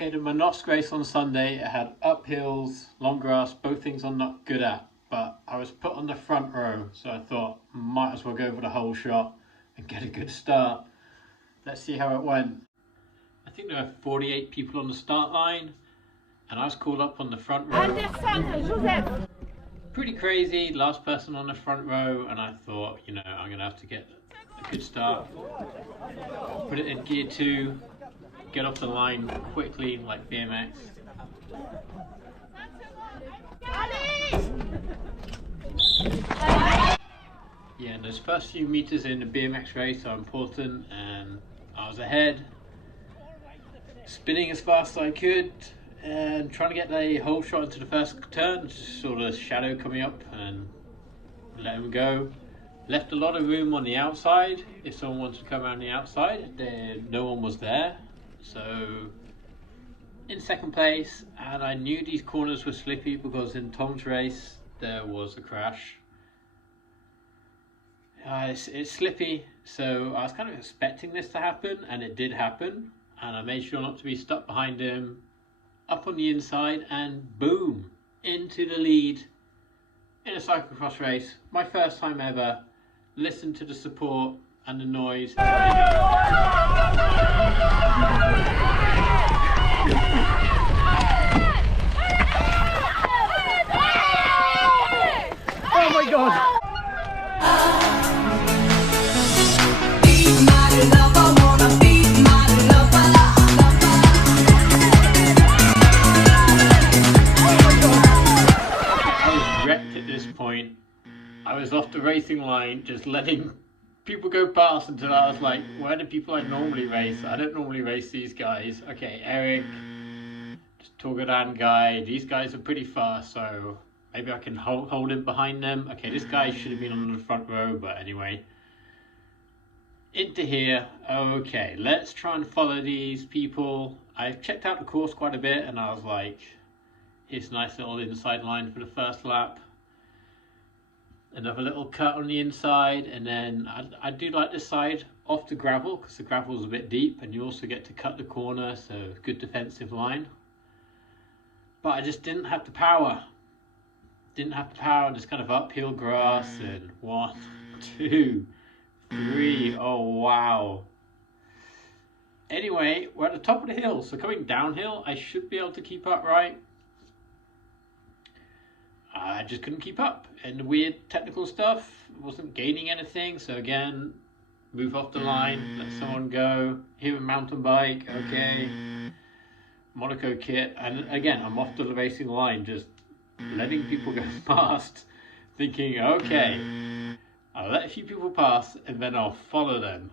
Okay, the manosque race on Sunday, it had uphills, long grass, both things I'm not good at, but I was put on the front row, so I thought might as well go for the whole shot and get a good start. Let's see how it went. I think there were 48 people on the start line, and I was called up on the front row. Pretty crazy, last person on the front row, and I thought, you know, I'm gonna have to get a good start. Put it in gear 2. Get off the line quickly like BMX. Yeah, those first few meters in the BMX race are important, and I was ahead, spinning as fast as I could and trying to get the whole shot into the first turn, just sort of shadow coming up and let him go. Left a lot of room on the outside. If someone wanted to come around the outside, then no one was there. So in second place, and I knew these corners were slippy because in Tom's race there was a crash. It's slippy, so I was kind of expecting this to happen, and it did happen, and I made sure not to be stuck behind him, up on the inside, and boom, into the lead in a cyclocross race. My first time ever. Listen to the support and the noise. Oh my God! I was wrecked at this point. I was off the racing line, just letting people go past until I was like, where are the people I normally race? I don't normally race these guys. Okay, Eric, Torgadan guy, these guys are pretty fast, so maybe I can hold him behind them. Okay, this guy should have been on the front row, but anyway. Into here. Okay, let's try and follow these people. I checked out the course quite a bit, and I was like, it's a nice little inside line for the first lap. Another little cut on the inside, and then I do like this side off the gravel because the gravel is a bit deep, and you also get to cut the corner, so good defensive line. But I just didn't have the power. Just kind of uphill grass, and 1, 2, 3. Oh wow. Anyway, we're at the top of the hill, so coming downhill, I should be able to keep up right. I just couldn't keep up, and the weird technical stuff, wasn't gaining anything, so again, move off the line, let someone go, here a mountain bike, okay, Monaco kit, and again, I'm off the racing line, just letting people go past, thinking, okay, I'll let a few people pass, and then I'll follow them,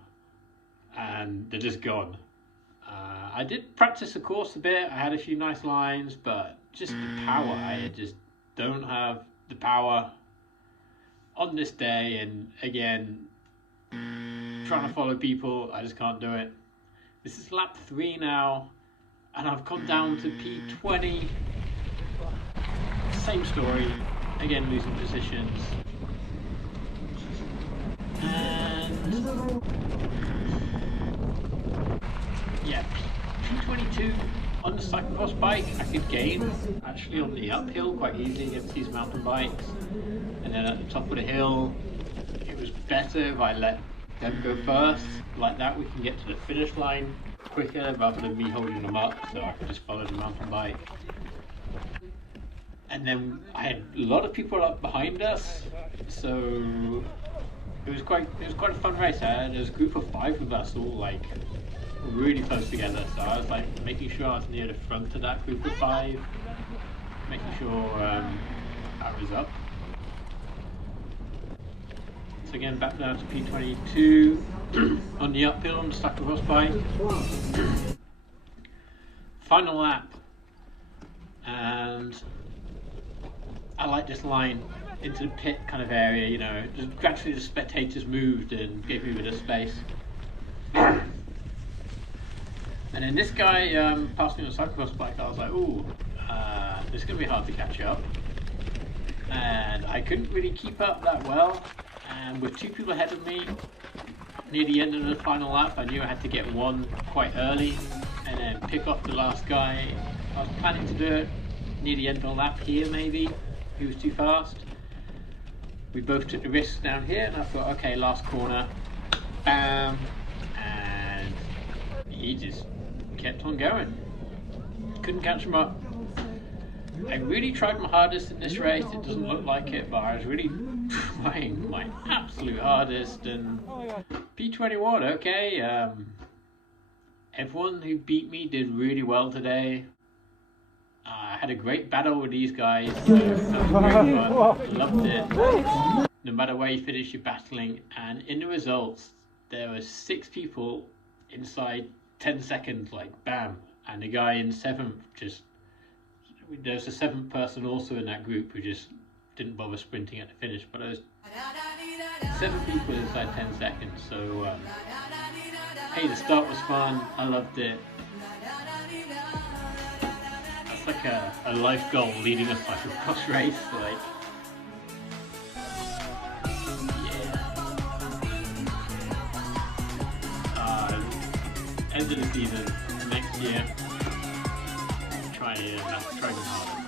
and they're just gone. I did practice the course a bit, I had a few nice lines, but just the power, I just don't have the power on this day, and again, trying to follow people, I just can't do it. This is lap 3 now, and I've come down to P20. Same story, again losing positions. And yeah, P22. On the cyclocross bike, I could gain actually on the uphill quite easily against these mountain bikes, and then at the top of the hill, it was better if I let them go first. Like that, we can get to the finish line quicker rather than me holding them up, so I could just follow the mountain bike. And then I had a lot of people up behind us, so it was quite a fun race. There was a group of 5 of us all like really close together, so I was like making sure I was near the front of that group of 5, making sure I was up. So again, back down to P22 on the uphill on the cyclocross bike. Final lap, and I like this line into the pit kind of area, you know, just gradually the spectators moved and gave me a bit of space. And then this guy passed me on a cyclocross bike. I was like, ooh, this is going to be hard to catch up. And I couldn't really keep up that well. And with 2 people ahead of me, near the end of the final lap, I knew I had to get one quite early. And and then pick off the last guy. I was planning to do it near the end of the lap here maybe. He was too fast. We both took the risks down here and I thought, okay, last corner, bam, and he just kept on going. Couldn't catch him up. I really tried my hardest in this race. It doesn't look like it, but I was really trying my absolute hardest. And P21, okay. Everyone who beat me did really well today. I had a great battle with these guys, so that was great fun. Loved it. No matter where you finish your battling, and in the results, there were 6 people inside 10 seconds, like bam, and the guy in 7th just. There's a 7th person also in that group who just didn't bother sprinting at the finish, but there was 7 people inside 10 seconds, so hey, the start was fun, I loved it. That's like a life goal leading a cyclocross race, like, yeah. End of the season, next year. Try even harder.